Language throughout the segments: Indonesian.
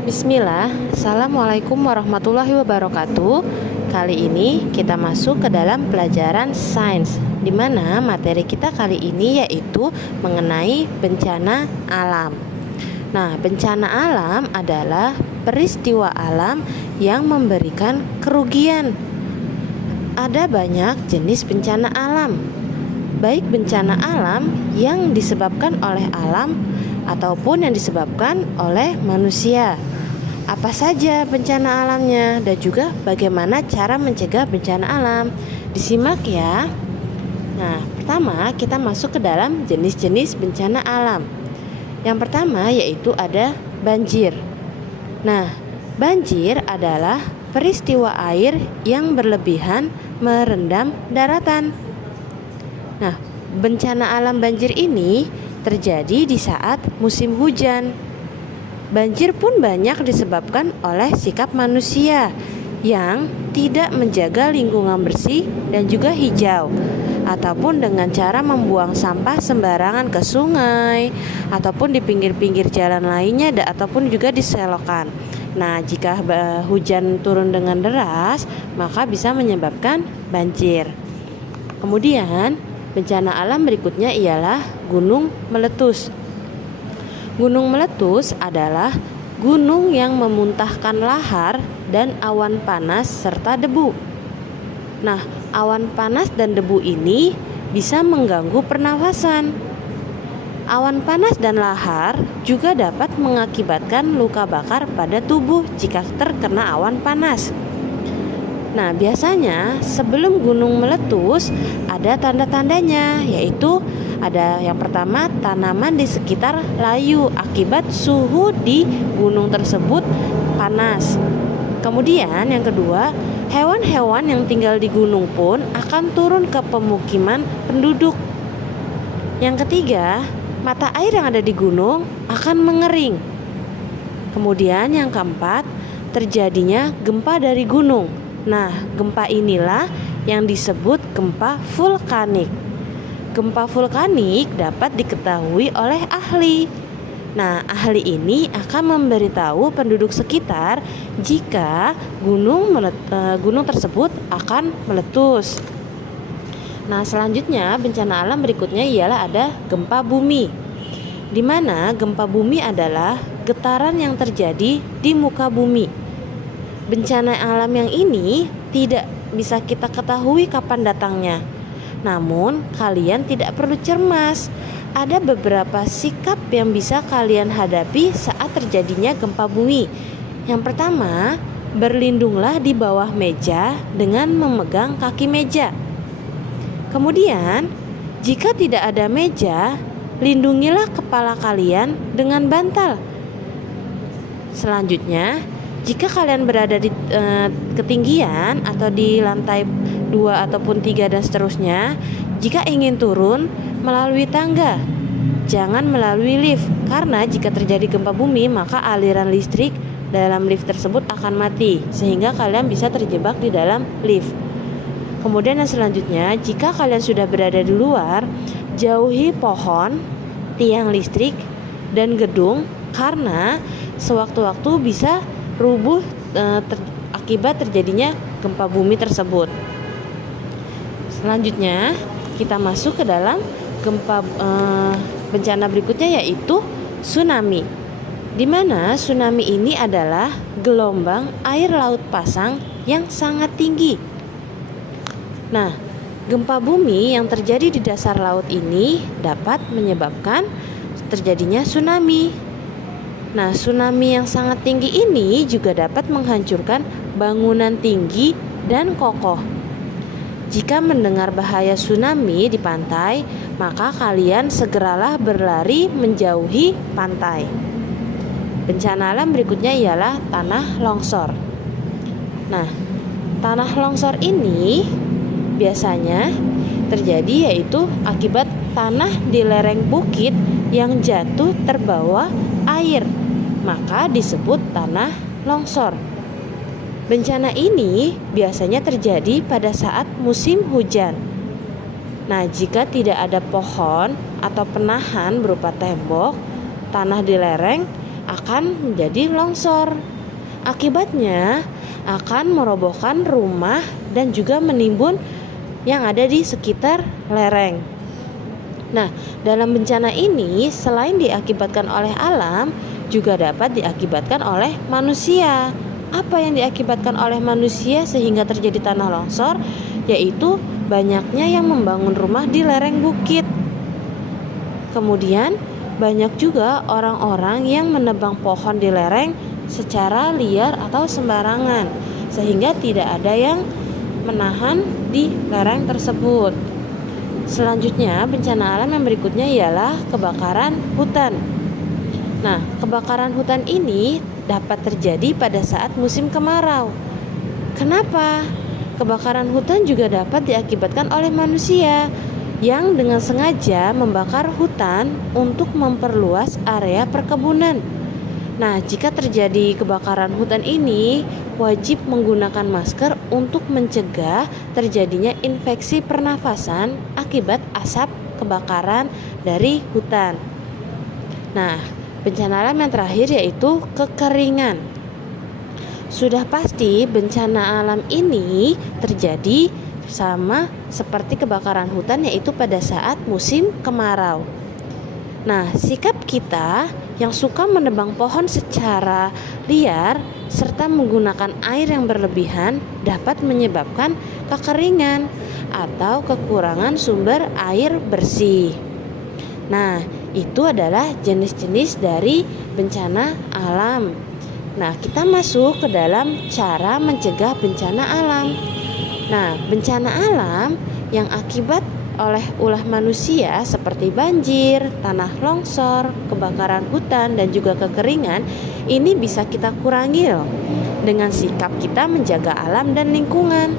Bismillah, Assalamualaikum warahmatullahi wabarakatuh. Kali ini kita masuk ke dalam pelajaran sains, di mana materi kita kali ini yaitu mengenai bencana alam. Nah, bencana alam adalah peristiwa alam yang memberikan kerugian. Ada banyak jenis bencana alam, baik bencana alam yang disebabkan oleh alam ataupun yang disebabkan oleh manusia. Apa saja bencana alamnya dan juga bagaimana cara mencegah bencana alam. Disimak ya. Nah, pertama kita masuk ke dalam jenis-jenis bencana alam. Yang pertama yaitu ada banjir. Nah, banjir adalah peristiwa air yang berlebihan merendam daratan. Nah, bencana alam banjir ini terjadi di saat musim hujan. Banjir pun banyak disebabkan oleh sikap manusia yang tidak menjaga lingkungan bersih dan juga hijau, ataupun dengan cara membuang sampah sembarangan ke sungai ataupun di pinggir-pinggir jalan lainnya, ataupun juga di selokan. Nah, jika hujan turun dengan deras, maka bisa menyebabkan banjir. Kemudian bencana alam berikutnya ialah gunung meletus. Gunung meletus adalah gunung yang memuntahkan lahar dan awan panas serta debu. Nah, awan panas dan debu ini bisa mengganggu pernafasan. Awan panas dan lahar juga dapat mengakibatkan luka bakar pada tubuh jika terkena awan panas. Nah, biasanya sebelum gunung meletus ada tanda-tandanya, yaitu ada yang pertama, tanaman di sekitar layu akibat suhu di gunung tersebut panas. Kemudian yang kedua, hewan-hewan yang tinggal di gunung pun akan turun ke pemukiman penduduk. Yang ketiga, mata air yang ada di gunung akan mengering. Kemudian yang keempat, terjadinya gempa dari gunung. Nah, gempa inilah yang disebut gempa vulkanik. Gempa vulkanik dapat diketahui oleh ahli. Nah, ahli ini akan memberitahu penduduk sekitar jika gunung tersebut akan meletus. Nah, selanjutnya bencana alam berikutnya ialah ada gempa bumi, di mana gempa bumi adalah getaran yang terjadi di muka bumi. Bencana alam yang ini tidak bisa kita ketahui kapan datangnya. Namun, kalian tidak perlu cemas. Ada beberapa sikap yang bisa kalian hadapi saat terjadinya gempa bumi. Yang pertama, berlindunglah di bawah meja dengan memegang kaki meja. Kemudian, jika tidak ada meja, lindungilah kepala kalian dengan bantal. Selanjutnya, jika kalian berada di ketinggian atau di lantai 2 ataupun 3 dan seterusnya, jika ingin turun melalui tangga, jangan melalui lift, karena jika terjadi gempa bumi maka aliran listrik dalam lift tersebut akan mati sehingga kalian bisa terjebak di dalam lift. Kemudian yang selanjutnya, jika kalian sudah berada di luar, jauhi pohon, tiang listrik dan gedung, karena sewaktu-waktu bisa rubuh akibat terjadinya gempa bumi tersebut. Selanjutnya kita masuk ke dalam bencana berikutnya yaitu tsunami. Di mana tsunami ini adalah gelombang air laut pasang yang sangat tinggi. Nah, gempa bumi yang terjadi di dasar laut ini dapat menyebabkan terjadinya tsunami. Nah, tsunami yang sangat tinggi ini juga dapat menghancurkan bangunan tinggi dan kokoh. Jika mendengar bahaya tsunami di pantai, maka kalian segeralah berlari menjauhi pantai. Bencana alam berikutnya ialah tanah longsor. Nah, tanah longsor ini biasanya terjadi yaitu akibat tanah di lereng bukit yang jatuh terbawa air, maka disebut tanah longsor. Bencana ini biasanya terjadi pada saat musim hujan. Nah, jika tidak ada pohon atau penahan berupa tembok, tanah di lereng akan menjadi longsor. Akibatnya akan merobohkan rumah dan juga menimbun yang ada di sekitar lereng. Nah, dalam bencana ini selain diakibatkan oleh alam, juga dapat diakibatkan oleh manusia. Apa yang diakibatkan oleh manusia sehingga terjadi tanah longsor? Yaitu banyaknya yang membangun rumah di lereng bukit. Kemudian banyak juga orang-orang yang menebang pohon di lereng secara liar atau sembarangan, sehingga tidak ada yang menahan di lereng tersebut. Selanjutnya, bencana alam yang berikutnya ialah kebakaran hutan. Nah, kebakaran hutan ini dapat terjadi pada saat musim kemarau. Kenapa? Kebakaran hutan juga dapat diakibatkan oleh manusia yang dengan sengaja membakar hutan untuk memperluas area perkebunan. Nah, jika terjadi kebakaran hutan ini, wajib menggunakan masker untuk mencegah terjadinya infeksi pernafasan akibat asap kebakaran dari hutan. Nah, bencana alam yang terakhir yaitu kekeringan. Sudah pasti bencana alam ini terjadi sama seperti kebakaran hutan, yaitu pada saat musim kemarau. Nah, sikap kita yang suka menebang pohon secara liar serta menggunakan air yang berlebihan dapat menyebabkan kekeringan atau kekurangan sumber air bersih. Nah, itu adalah jenis-jenis dari bencana alam. Nah, kita masuk ke dalam cara mencegah bencana alam. Nah, bencana alam yang akibat oleh ulah manusia seperti banjir, tanah longsor, kebakaran hutan, dan juga kekeringan ini bisa kita kurangi loh dengan sikap kita menjaga alam dan lingkungan.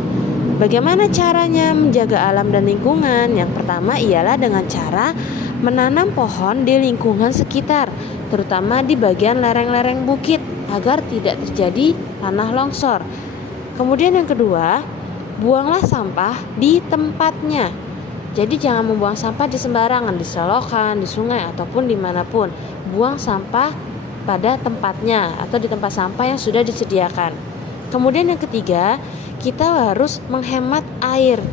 Bagaimana caranya menjaga alam dan lingkungan? Yang pertama ialah dengan cara menanam pohon di lingkungan sekitar, terutama di bagian lereng-lereng bukit agar tidak terjadi tanah longsor. Kemudian yang kedua, buanglah sampah di tempatnya. Jadi jangan membuang sampah di sembarangan, di selokan, di sungai ataupun dimanapun. Buang sampah pada tempatnya atau di tempat sampah yang sudah disediakan. Kemudian yang ketiga, kita harus menghemat air.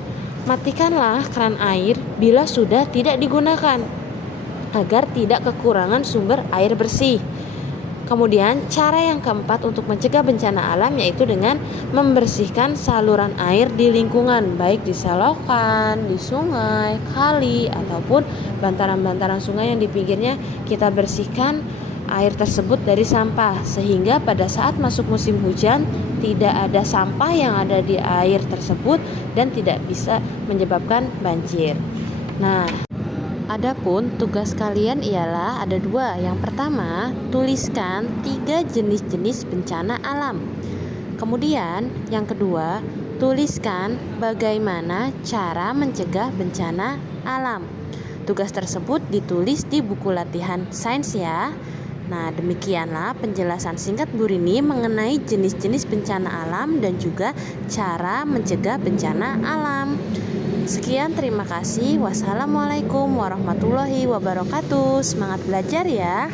Matikanlah keran air bila sudah tidak digunakan agar tidak kekurangan sumber air bersih. Kemudian cara yang keempat untuk mencegah bencana alam yaitu dengan membersihkan saluran air di lingkungan, baik di selokan, di sungai, kali, ataupun bantaran-bantaran sungai yang di pinggirnya. Kita bersihkan air tersebut dari sampah, sehingga pada saat masuk musim hujan tidak ada sampah yang ada di air tersebut dan tidak bisa menyebabkan banjir. Nah, adapun tugas kalian ialah ada dua. Yang pertama, tuliskan 3 jenis-jenis bencana alam. Kemudian yang kedua, tuliskan bagaimana cara mencegah bencana alam. Tugas tersebut ditulis di buku latihan sains ya. Nah, demikianlah penjelasan singkat Bu Rini mengenai jenis-jenis bencana alam dan juga cara mencegah bencana alam. Sekian, terima kasih. Wassalamualaikum warahmatullahi wabarakatuh. Semangat belajar ya.